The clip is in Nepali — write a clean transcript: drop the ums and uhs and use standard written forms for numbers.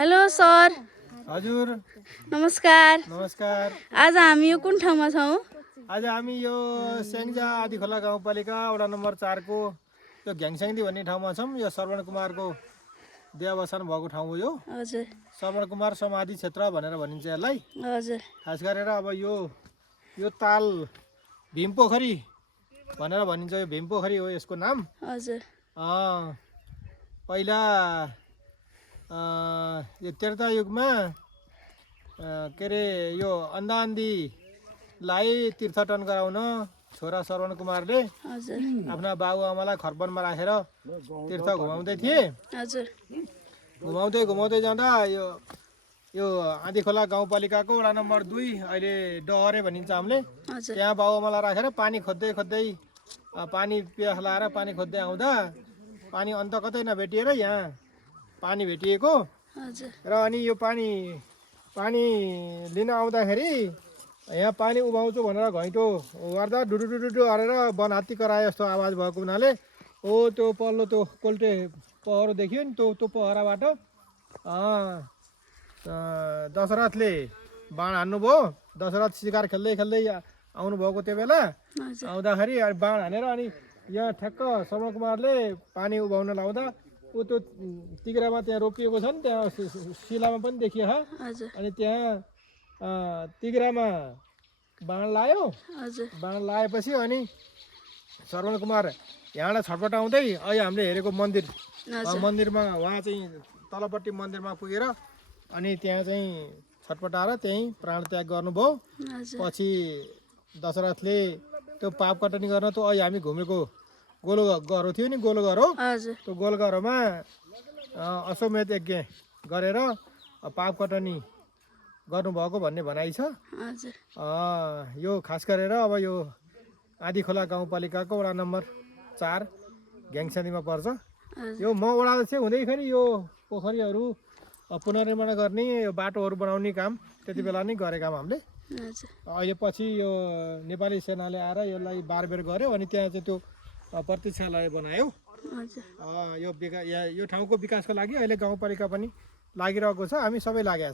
Hello sir. हजुर नमस्कार। नमस्कार। आज हामी यो कुन ठाउँमा छौँ? आज हामी यो स्याङ्जा आदिखोला गाउँपालिका वडा नम्बर 4 को यो घ्याङस्याङदी भन्ने ठाउँमा छौँ। यो श्रवण कुमारको देहावसान भएको ठाउँ हो यो। हजुर श्रवण कुमार समाधि क्षेत्र भनेर भनिन्छ यसलाई। हजुर खास गरेर अब यो ताल भीमपोखरी भनेर भनिन्छ। यो भीमपोखरी हो यसको नाम। हजुर पहिला यो त्रेता युगमा के अरे यो अन्धान्धीलाई तीर्थटन गराउन छोरा श्रवण कुमारले हजुर आफ्ना बाबुआमालाई खरबनमा राखेर तीर्थ घुमाउँदै थिए। हजुर घुमाउँदै जाँदा यो आदिखोला गाउँपालिकाको वडा नम्बर 2 अहिले डहरे भनिन्छ हामीले। हजुर त्यहाँ बाबुआमालाई राखेर पानी खोज्दै पानी पियास लाएर पानी खोज्दै आउँदा पानी अन्त कतै नभेटिएर यहाँ पानी भेटिएको। हजुर र अनि यो पानी लिन आउँदाखेरि यहाँ पानी उभाउँछु भनेर घैँटो गर्दा डुडुडुडु अरेर वन हात्ती कराए जस्तो आवाज भएको हुनाले त्यो पल्लो त्यो कोल्टे पहरो देखियो नि। त्यो पहराबाट दशरथले बाण हान्नुभयो। दशरथ शिकार खेल्दै आउनुभएको त्यो बेला हजुर आउँदाखेरि बाण हानेर अनि यहाँ ठ्याक्क श्रवण कुमारले पानी उभाउन लाउँदा त्यो तिग्रामा त्यहाँ रोपिएको छ नि, त्यहाँ शिलामा पनि देखियो। हजुर अनि त्यहाँ तिग्रामा बाण लायो। हजुर बाण लाएपछि अनि श्रवण कुमार यहाँबाट छटपटाउँदै अहिले हामीले हेरेको मन्दिरमा उहाँ चाहिँ तलपट्टि मन्दिरमा पुगेर अनि त्यहाँ चाहिँ छटपटाएर त्यहीँ प्राण त्याग गर्नुभयो। पछि दशरथले त्यो पाप कटनी गर्न त्यो अहिले हामी घुमेको गोलोघरो थियो नि, गोलोघरो। त्यो गोलघरोमा अश्वमेध यज्ञ गरेर पाप कटनी गर्नुभएको भन्ने भनाइ छ। यो खास गरेर अब यो आदिखोला गाउँपालिकाको वडा नम्बर 4 घ्याङस्याङदीमा पर्छ। यो म वडा अध्यक्ष हुँदैखेरि यो पोखरीहरू पुनर्निर्माण गर्ने बाटोहरू बनाउने काम त्यति बेला नै गरेका हामीले। अहिले पछि यो नेपाली सेनाले आएर यसलाई बारबेर गर्यो अनि त्यहाँ चाहिँ त्यो प्रतीक्षालय बनायो। यो ठाउँको विकासको लागि अहिले गाउँपालिका पनि लागिरहेको छ। हामी सबै लागेका